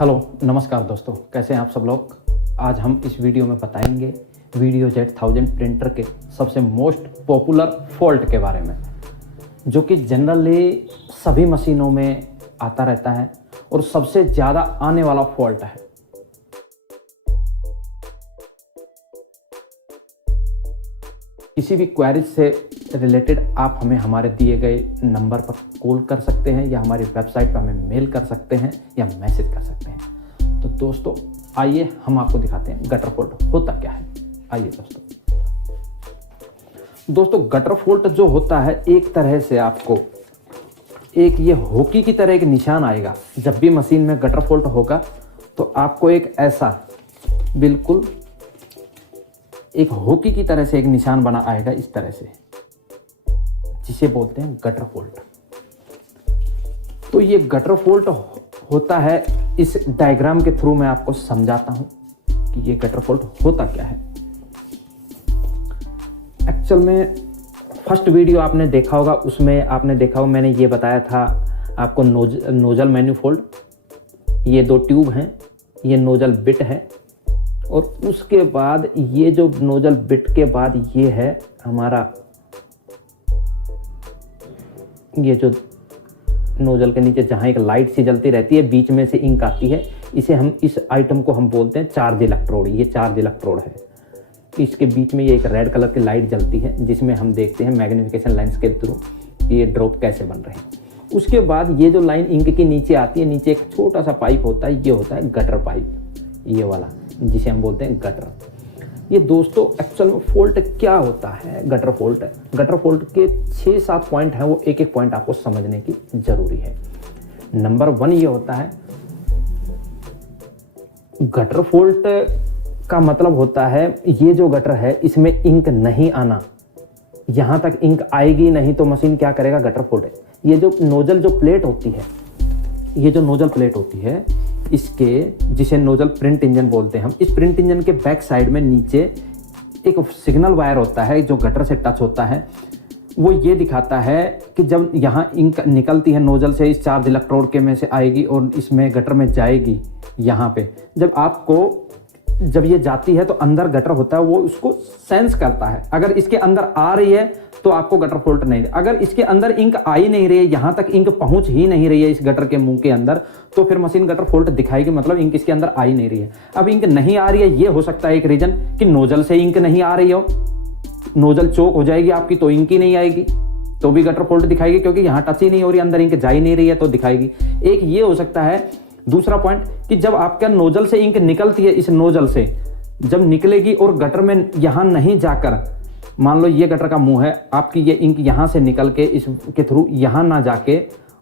Hello नमस्कार दोस्तों, कैसे हैं आप सब लोग। आज हम इस वीडियो में बताएंगे वीडियो Z1000 प्रिंटर के सबसे मोस्ट पॉपुलर फॉल्ट के बारे में, जो कि जनरली सभी मशीनों में आता रहता है और सबसे ज़्यादा आने वाला फॉल्ट है। किसी भी क्वेरीज से रिलेटेड आप हमें हमारे दिए गए नंबर पर कॉल कर सकते हैं या हमारी वेबसाइट पर हमें मेल कर सकते हैं या मैसेज कर सकते हैं। तो दोस्तों आइए हम आपको दिखाते हैं गटर फॉल्ट होता क्या है। आइए दोस्तों गटर फॉल्ट जो होता है, एक तरह से आपको एक ये हॉकी की तरह एक निशान आएगा। जब भी मशीन में गटर फॉल्ट होगा तो आपको एक ऐसा बिल्कुल एक हॉकी की तरह से एक निशान बना आएगा, इस तरह से, जिसे बोलते हैं गटर फॉल्ट। तो ये गटर फॉल्ट होता है, इस डायग्राम के थ्रू मैं आपको समझाता हूं कि ये गटर फॉल्ट होता क्या है। एक्चुअल में फर्स्ट वीडियो आपने देखा होगा, उसमें आपने देखा होगा मैंने ये बताया था आपको नोजल मैन्युफोल्ड। ये दो ट्यूब हैं, ये नोजल बिट है, और उसके बाद ये जो नोजल बिट के बाद ये है हमारा, ये जो नोजल के नीचे जहाँ एक लाइट सी जलती रहती है, बीच में से इंक आती है, इसे हम इस आइटम को हम बोलते हैं चार्ज इलेक्ट्रोड। ये चार्ज इलेक्ट्रोड है। इसके बीच में ये एक रेड कलर की लाइट जलती है, जिसमें हम देखते हैं मैग्नीफिकेशन लेंस के थ्रू ये ड्रॉप कैसे बन रहे हैं। उसके बाद ये जो लाइन इंक के नीचे आती है, नीचे एक छोटा सा पाइप होता है, ये होता है गटर पाइप, ये वाला, जिसे हम बोलते हैं गटर। ये दोस्तों एक्चुअल में फॉल्ट क्या होता है। गटर फॉल्ट के 6-7 पॉइंट हैं, वो एक एक पॉइंट आपको समझने की जरूरी है। नंबर 1 ये होता है, गटर फॉल्ट का मतलब होता है ये जो गटर है इसमें इंक नहीं आना। यहां तक इंक आएगी नहीं तो मशीन क्या करेगा, गटर फॉल्ट है। ये जो नोजल जो प्लेट होती है, ये जो नोजल प्लेट होती है, इसके जिसे नोजल प्रिंट इंजन बोलते हैं हम, इस प्रिंट इंजन के बैक साइड में नीचे एक सिग्नल वायर होता है जो गटर से टच होता है। वो ये दिखाता है कि जब यहाँ इंक निकलती है नोजल से, इस चार्ज इलेक्ट्रोड के में से आएगी और इसमें गटर में जाएगी। यहाँ पे जब ये जाती है तो अंदर गटर होता है, वो उसको सेंस करता है। अगर इसके अंदर आ रही है तो आपको गटर फॉल्ट नहीं, अगर इसके अंदर इंक आ ही नहीं रही है, यहां तक इंक पहुंच ही नहीं रही है इस गटर के मुंह के अंदर, तो फिर मशीन गटर फॉल्ट दिखाएगी, मतलब इंक इसके अंदर आ ही नहीं रही है। अब इंक नहीं आ रही है, ये हो सकता है एक रीजन कि नोजल से इंक नहीं आ रही हो, नोजल चोक हो जाएगी आपकी तो इंक ही नहीं आएगी, तो भी गटर फॉल्ट दिखाएगी, क्योंकि यहां टच ही नहीं हो रही, अंदर इंक जा ही नहीं रही है तो दिखाएगी। एक ये हो सकता है। दूसरा पॉइंट कि जब आपका नोजल से इंक निकलती है, इस नोजल से जब निकलेगी और गटर में यहां नहीं जाकर, मान लो ये गटर का मुंह है, आपकी ये इंक यहां से निकल के इसके थ्रू यहां ना जाके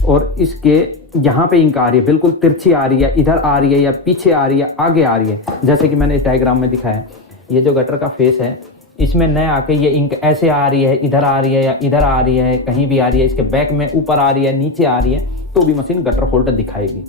और इसके यहां पे इंक आ रही है, बिल्कुल तिरछी आ रही है, इधर आ रही है या पीछे आ रही है, आगे आ रही है, जैसे कि मैंने इस डायग्राम में दिखाया है। ये जो गटर का फेस है, इसमें न आके ये इंक ऐसे आ रही है, इधर आ रही है या इधर आ रही है, कहीं भी आ रही है, इसके बैक में ऊपर आ रही है, नीचे आ रही है, तो भी मशीन गटर फॉल्ट दिखाएगी।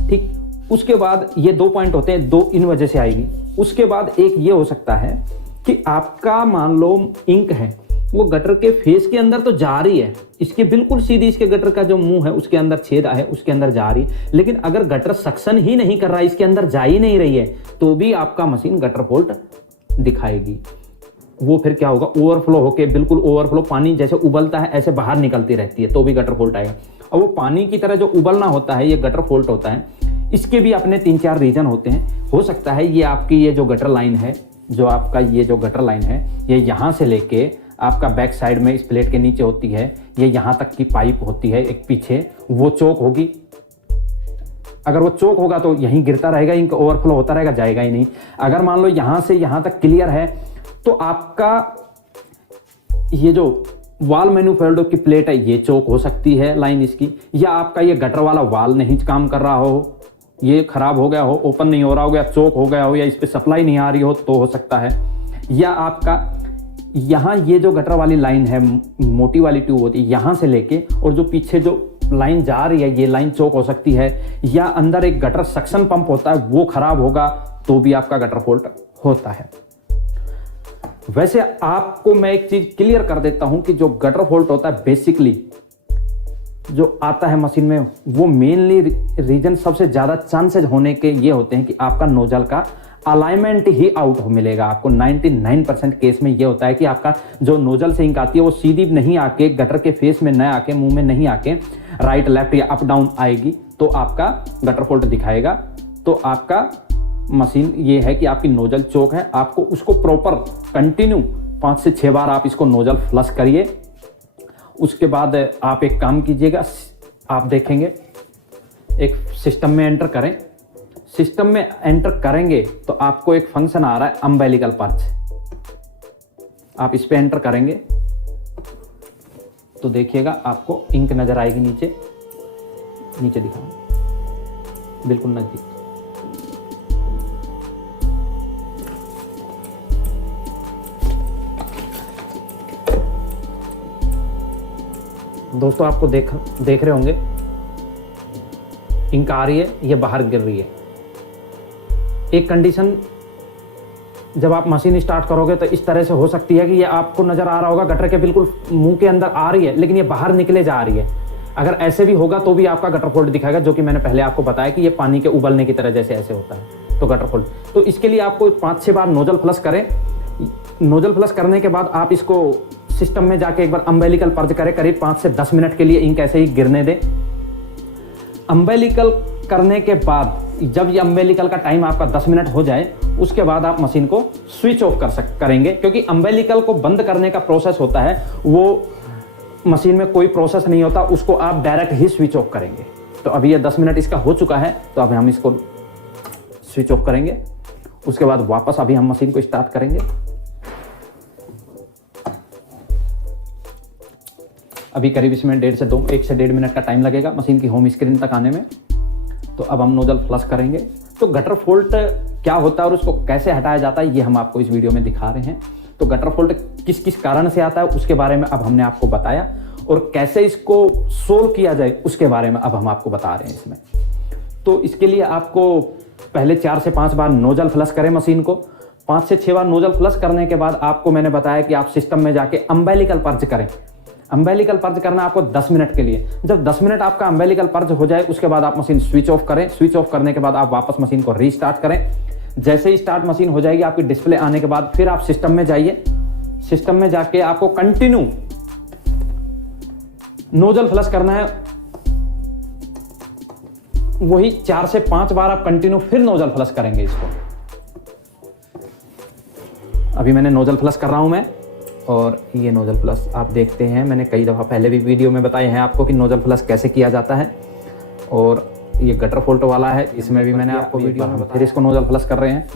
ठीक, उसके बाद ये 2 पॉइंट होते हैं, 2 इन वजह से आएगी। उसके बाद एक ये हो सकता है कि आपका मान लो इंक है, वो गटर के फेस के अंदर तो जा रही है, इसके बिल्कुल सीधी, इसके गटर का जो मुंह है उसके अंदर छेद है, उसके अंदर जा रही है, लेकिन अगर गटर सक्शन ही नहीं कर रहा है, इसके अंदर जा ही नहीं रही है, तो भी आपका मशीन गटर फॉल्ट दिखाएगी। वो फिर क्या होगा, ओवरफ्लो होके, बिल्कुल ओवरफ्लो, पानी जैसे उबलता है ऐसे बाहर निकलती रहती है, तो भी गटर फॉल्ट आएगा। और वो पानी की तरह जो उबलना होता है, ये गटर फॉल्ट होता है। इसके भी अपने 3-4 रीजन होते हैं। हो सकता है ये आपकी ये जो गटर लाइन है, जो आपका ये जो गटर लाइन है, ये यहाँ से लेके आपका बैक साइड में इस प्लेट के नीचे होती है, ये यहाँ तक की पाइप होती है एक पीछे, वो चोक होगी। अगर वो चोक होगा तो यहीं गिरता रहेगा, इंक ओवरफ्लो होता रहेगा, जाएगा ही नहीं। अगर मान लो यहाँ से यहाँ तक क्लियर है, तो आपका ये जो वाल मैन्युफोल्ड की प्लेट है, ये चोक हो सकती है लाइन इसकी, या आपका ये गटर वाला वाल नहीं काम कर रहा हो, ये खराब हो गया हो, ओपन नहीं हो रहा हो, या चोक हो गया हो, या इस पे सप्लाई नहीं आ रही हो, तो हो सकता है। या आपका यहाँ ये जो गटर वाली लाइन है, मोटी वाली ट्यूब होती है, यहाँ से लेके और जो पीछे जो लाइन जा रही है, ये लाइन चोक हो सकती है। या अंदर एक गटर सक्शन पंप होता है, वो खराब होगा, तो भी आपका गटर फॉल्ट होता है। वैसे आपको मैं एक चीज क्लियर कर देता हूं कि जो गटर फॉल्ट होता है बेसिकली जो आता है मशीन में, वो मेनली रीजन सबसे ज़्यादा चांसेज होने के ये होते हैं कि आपका नोजल का अलाइनमेंट ही आउट हो मिलेगा आपको। 99% केस में ये होता है कि आपका जो नोजल से इंक आती है वो सीधी नहीं आके, गटर के फेस में न आके, मुंह में नहीं आके राइट लेफ्ट या अप डाउन आएगी, तो आपका गटर फॉल्ट दिखाएगा। तो आपका मशीन ये है कि आपकी नोजल चोक है, आपको उसको प्रॉपर कंटिन्यू 5 से 6 बार आप इसको नोजल फ्लश करिए। उसके बाद आप एक काम कीजिएगा, आप देखेंगे एक सिस्टम में एंटर करें। सिस्टम में एंटर करेंगे तो आपको एक फंक्शन आ रहा है अम्बेलिकल पर्च, आप इस पे एंटर करेंगे तो देखिएगा आपको इंक नजर आएगी नीचे, नीचे दिखाऊं बिल्कुल नजदीक। दोस्तों आपको देख रहे होंगे इंक आ रही है, ये बाहर गिर रही है। एक कंडीशन जब आप मशीन स्टार्ट करोगे तो इस तरह से हो सकती है कि ये आपको नजर आ रहा होगा गटर के बिल्कुल मुंह के अंदर आ रही है, लेकिन ये बाहर निकले जा रही है। अगर ऐसे भी होगा तो भी आपका गटर फॉल्ट दिखाएगा, जो कि मैंने पहले आपको बताया कि ये पानी के उबलने की तरह जैसे ऐसे होता है तो गटर फॉल्ट। तो इसके लिए आपको 5-6 बार नोजल फ्लश करें। नोजल फ्लश करने के बाद आप इसको सिस्टम में जाके एक बार अम्बेलिकल पर्ज करें, करीब 5 से 10 मिनट के लिए इंक ऐसे ही गिरने दें। अम्बेलिकल करने के बाद जब ये अम्बेलिकल का टाइम आपका 10 मिनट हो जाए, उसके बाद आप मशीन को स्विच ऑफ करेंगे, क्योंकि अम्बेलिकल को बंद करने का प्रोसेस होता है, वो मशीन में कोई प्रोसेस नहीं होता, उसको आप डायरेक्ट ही स्विच ऑफ करेंगे। तो अभी ये 10 मिनट इसका हो चुका है, तो अभी हम इसको स्विच ऑफ करेंगे। उसके बाद वापस अभी हम मशीन को स्टार्ट करेंगे। अभी करीब इसमें 1 से 1.5 मिनट का टाइम लगेगा मशीन की होम स्क्रीन तक आने में। तो अब हम नोजल फ्लश करेंगे। तो गटर फॉल्ट क्या होता है और उसको कैसे हटाया जाता है, ये हम आपको इस वीडियो में दिखा रहे हैं। तो गटर फॉल्ट किस किस कारण से आता है उसके बारे में अब हमने आपको बताया, और कैसे इसको सोल्व किया जाए उसके बारे में अब हम आपको बता रहे हैं इसमें। तो इसके लिए आपको पहले 4 से 5 बार नोजल फ्लश करें मशीन को। 5 से 6 बार नोजल फ्लश करने के बाद आपको मैंने बताया कि आप सिस्टम में जाके अम्बेलिकल पर्ज करें। अम्बेलिकल पर्ज करना आपको 10 मिनट के लिए। जब 10 मिनट आपका अम्बेलिकल पर्ज हो जाए, उसके बाद आप मशीन स्विच ऑफ करें। स्विच ऑफ करने के बाद आप वापस मशीन को रीस्टार्ट करें। जैसे ही स्टार्ट मशीन हो जाएगी आपकी डिस्प्ले आने के बाद, फिर आप सिस्टम में जाइए। सिस्टम में जाके आपको कंटिन्यू नोजल फ्लश करना है। वही 4 से 5 बार आप कंटिन्यू फिर नोजल फ्लश करेंगे इसको। अभी मैंने नोजल फ्लश कर रहा हूं मैं, और ये नोजल फ्लश आप देखते हैं, मैंने कई दफ़ा पहले भी वीडियो में बताए हैं आपको कि नोजल फ्लश कैसे किया जाता है। और ये गटर फॉल्ट वाला है, इसमें भी मैंने आपको वीडियो में फिर इसको नोजल फ्लश कर रहे हैं।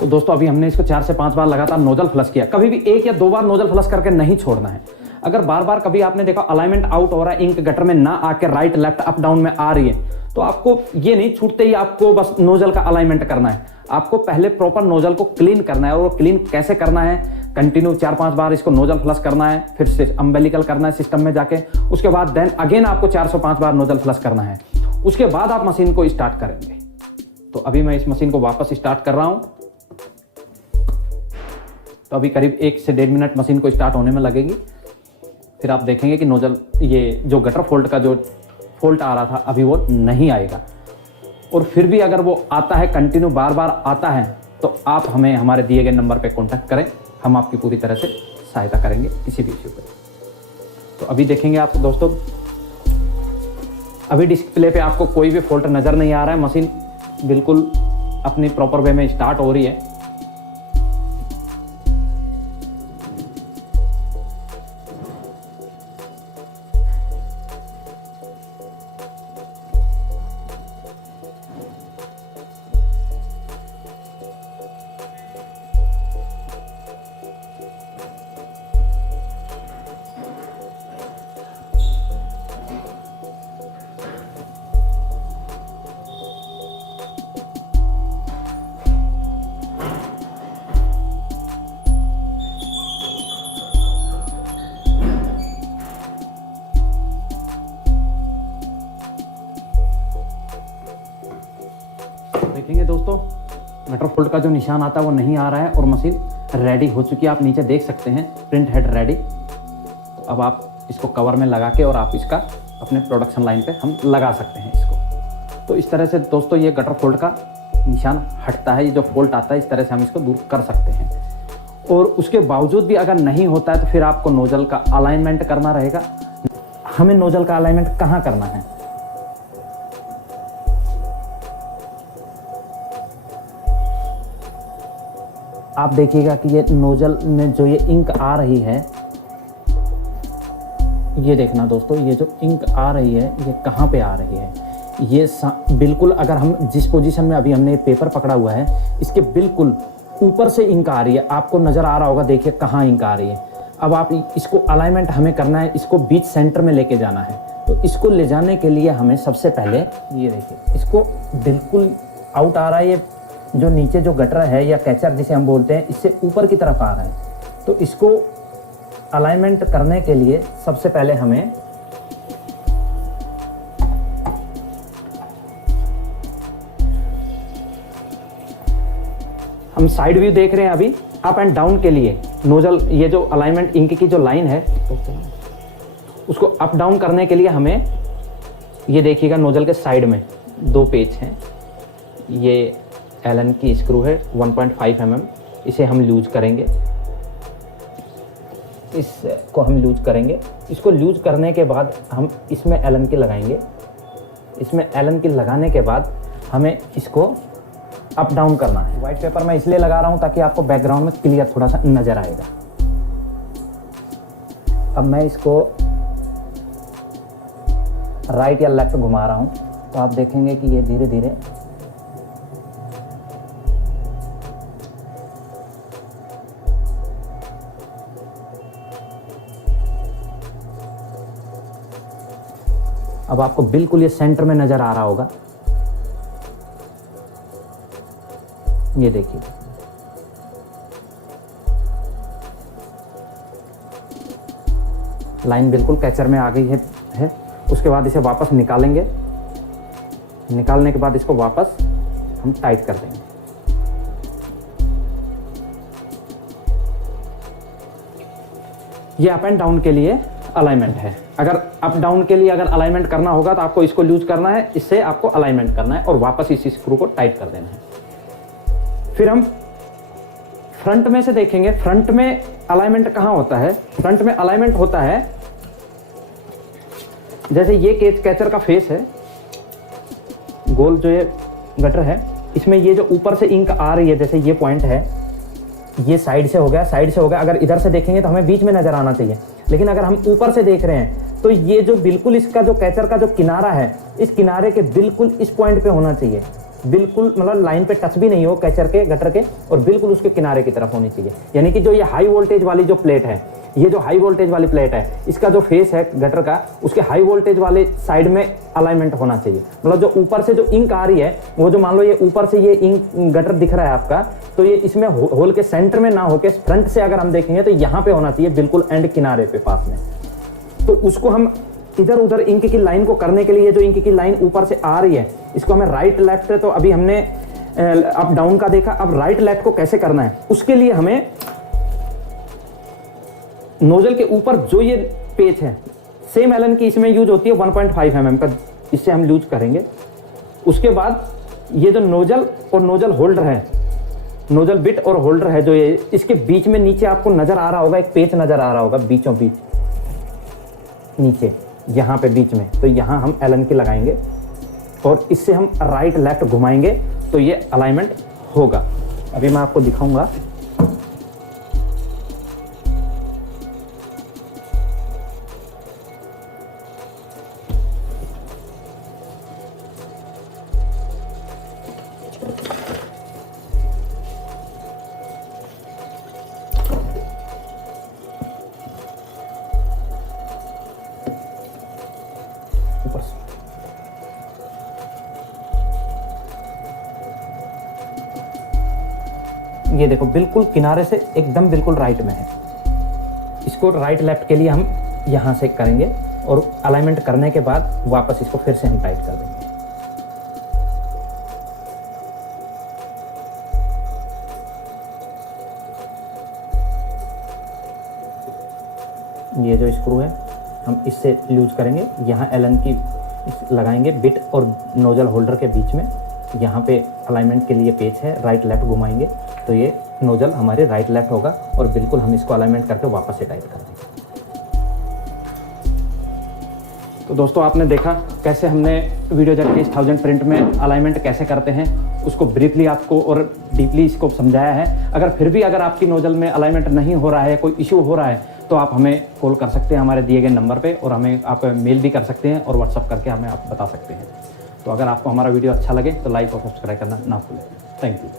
तो दोस्तों अभी हमने इसको 4 से 5 बार लगातार नोजल फ्लश किया। कभी भी 1 या 2 बार नोजल फ्लश करके नहीं छोड़ना है। अगर बार बार कभी आपने देखा अलाइनमेंट आउट हो रहा है, इंक गटर में ना आके राइट लेफ्ट अप डाउन में आ रही है, तो आपको ये नहीं छूटते ही आपको बस नोजल का अलाइनमेंट करना है। आपको पहले प्रॉपर नोजल को क्लीन करना है। और वो क्लीन कैसे करना है, कंटिन्यू 4-5 बार इसको नोजल फ्लश करना है, फिर से अम्बेलिकल करना है सिस्टम में जाके। उसके बाद देन अगेन आपको 4 से 5 बार नोजल फ्लश करना है। उसके बाद आप मशीन को स्टार्ट करेंगे। तो अभी मैं इस मशीन को वापस स्टार्ट कर रहा हूं। तो अभी करीब 1 से 1.5 मिनट मशीन को स्टार्ट होने में लगेगी। फिर आप देखेंगे कि नोजल, ये जो गटर फॉल्ट का जो फॉल्ट आ रहा था, अभी वो नहीं आएगा। और फिर भी अगर वो आता है, कंटिन्यू बार बार आता है, तो आप हमें हमारे दिए गए नंबर पे कांटेक्ट करें। हम आपकी पूरी तरह से सहायता करेंगे किसी भी इश्यू पे। तो अभी देखेंगे आप दोस्तों, अभी डिस्प्ले पे आपको कोई भी फॉल्ट नज़र नहीं आ रहा है। मशीन बिल्कुल अपनी प्रॉपर वे में स्टार्ट हो रही है। देखेंगे दोस्तों, गटर फोल्ड का जो निशान आता है वो नहीं आ रहा है और मशीन रेडी हो चुकी है। आप नीचे देख सकते हैं प्रिंट हेड रेडी। तो अब आप इसको कवर में लगा के और आप इसका अपने प्रोडक्शन लाइन पे हम लगा सकते हैं इसको। तो इस तरह से दोस्तों ये गटर फोल्ड का निशान हटता है। ये जो फोल्ड आता है इस तरह से हम इसको दूर कर सकते हैं। और उसके बावजूद भी अगर नहीं होता है तो फिर आपको नोजल का अलाइनमेंट करना रहेगा। हमें नोजल का अलाइनमेंट कहाँ करना है? आप देखिएगा कि ये नोजल में जो ये इंक आ रही है, ये देखना दोस्तों, ये जो इंक आ रही है ये कहाँ पे आ रही है? ये बिल्कुल, अगर हम जिस पोजीशन में अभी हमने पेपर पकड़ा हुआ है इसके बिल्कुल ऊपर से इंक आ रही है। आपको नज़र आ रहा होगा, देखिए कहाँ इंक आ रही है। अब आप इसको अलाइनमेंट हमें करना है, इसको बीच सेंटर में लेके जाना है। तो इसको ले जाने के लिए हमें सबसे पहले ये देखिए, इसको बिल्कुल आउट आ रहा है। ये जो नीचे जो गटर है या कैचर जिसे हम बोलते हैं, इससे ऊपर की तरफ आ रहा है। तो इसको अलाइनमेंट करने के लिए सबसे पहले हमें हम साइड व्यू देख रहे हैं अभी। अप एंड डाउन के लिए नोजल, ये जो अलाइनमेंट इंक की जो लाइन है उसको अप डाउन करने के लिए हमें ये देखिएगा नोजल के साइड में 2 पेच हैं। ये एलन की स्क्रू है 1.5 mm। इसे हम लूज करेंगे, इसको हम लूज करेंगे। इसको लूज करने के बाद हम इसमें एलन की लगाएंगे। इसमें एलन की लगाने के बाद हमें इसको अप डाउन करना है। व्हाइट पेपर मैं इसलिए लगा रहा हूं ताकि आपको बैकग्राउंड में क्लियर थोड़ा सा नजर आएगा। अब मैं इसको राइट या लेफ्ट घुमा रहा हूं तो आप देखेंगे कि ये धीरे धीरे अब आपको बिल्कुल ये सेंटर में नजर आ रहा होगा। ये देखिए, लाइन बिल्कुल कैचर में आ गई है। उसके बाद इसे वापस निकालेंगे। निकालने के बाद इसको वापस हम टाइट कर देंगे। ये अप एंड डाउन के लिए अलाइनमेंट है। अगर अप डाउन के लिए अगर अलाइनमेंट करना होगा तो आपको इसको लूज करना है, इससे आपको अलाइनमेंट करना है और वापस इस स्क्रू को टाइट कर देना है। फिर हम फ्रंट में से देखेंगे। फ्रंट में अलाइनमेंट कहाँ होता है? फ्रंट में अलाइनमेंट होता है, जैसे ये कैचर का फेस है, गोल जो ये गटर है, इसमें ये जो ऊपर से इंक आ रही है, जैसे ये पॉइंट है, ये साइड से हो गया, साइड से हो गया। अगर इधर से देखेंगे तो हमें बीच में नजर आना चाहिए, लेकिन अगर हम ऊपर से देख रहे हैं तो ये जो बिल्कुल इसका जो कैचर का जो किनारा है, इस किनारे के बिल्कुल इस पॉइंट पे होना चाहिए। बिल्कुल मतलब लाइन पे टच भी नहीं हो कैचर के, गटर के, और बिल्कुल उसके किनारे की तरफ होनी चाहिए। यानी कि जो ये हाई वोल्टेज वाली जो प्लेट है, ये जो हाई वोल्टेज वाली प्लेट है, इसका जो फेस है गटर का, उसके हाई वोल्टेज वाले साइड में अलाइनमेंट होना चाहिए। मतलब जो ऊपर से जो इंक आ रही है, वो जो मान लो ये ऊपर से ये इंक गटर दिख रहा है आपका, तो ये इसमें होल के सेंटर में ना होके फ्रंट से अगर हम देखेंगे तो यहाँ पे होना चाहिए, बिल्कुल एंड किनारे पे पास में। तो उसको हम इधर उधर इंक की लाइन को करने के लिए, जो इंक की लाइन ऊपर से आ रही है, इसको हमें राइट लेफ्ट, तो अभी हमने अप डाउन का देखा, अब राइट लेफ्ट को कैसे करना है, उसके लिए हमें नोजल के ऊपर जो ये पेच है, सेम एलन की इसमें यूज होती है 1.5 mm का, इससे हम यूज करेंगे। उसके बाद ये जो नोजल और नोजल होल्डर है, नोजल बिट और होल्डर है, जो ये इसके बीच में नीचे आपको नजर आ रहा होगा, एक पेच नजर आ रहा होगा बीचों बीच नीचे, यहाँ पे बीच में, तो यहाँ हम एलन की लगाएंगे और इससे हम राइट लेफ्ट घुमाएंगे तो ये अलाइनमेंट होगा। अभी मैं आपको दिखाऊंगा। ऊपर से ये देखो बिल्कुल किनारे से एकदम बिल्कुल राइट में है। इसको राइट लेफ्ट के लिए हम यहाँ से करेंगे और अलाइनमेंट करने के बाद वापस इसको फिर से हम टाइट कर देंगे। ये जो स्क्रू है हम इससे यूज करेंगे, यहाँ एलन की लगाएंगे बिट और नोजल होल्डर के बीच में। यहाँ पे अलाइनमेंट के लिए पेच है, राइट लेफ्ट घुमाएंगे तो ये नोजल हमारे राइट लेफ्ट होगा और बिल्कुल हम इसको अलाइनमेंट करके वापस से टाइट कर देंगे। तो दोस्तों आपने देखा कैसे हमने वीडियो जेट के इस 1000 प्रिंट में अलाइनमेंट कैसे करते हैं, उसको ब्रीफली आपको और डीपली इसको समझाया है। अगर फिर भी अगर आपकी नोजल में अलाइनमेंट नहीं हो रहा है, कोई इशू हो रहा है, तो आप हमें कॉल कर सकते हैं हमारे दिए गए नंबर पे, और हमें आप मेल भी कर सकते हैं और व्हाट्सअप करके हमें आप बता सकते हैं। तो अगर आपको हमारा वीडियो अच्छा लगे तो लाइक और सब्सक्राइब करना ना भूलें। Thank you.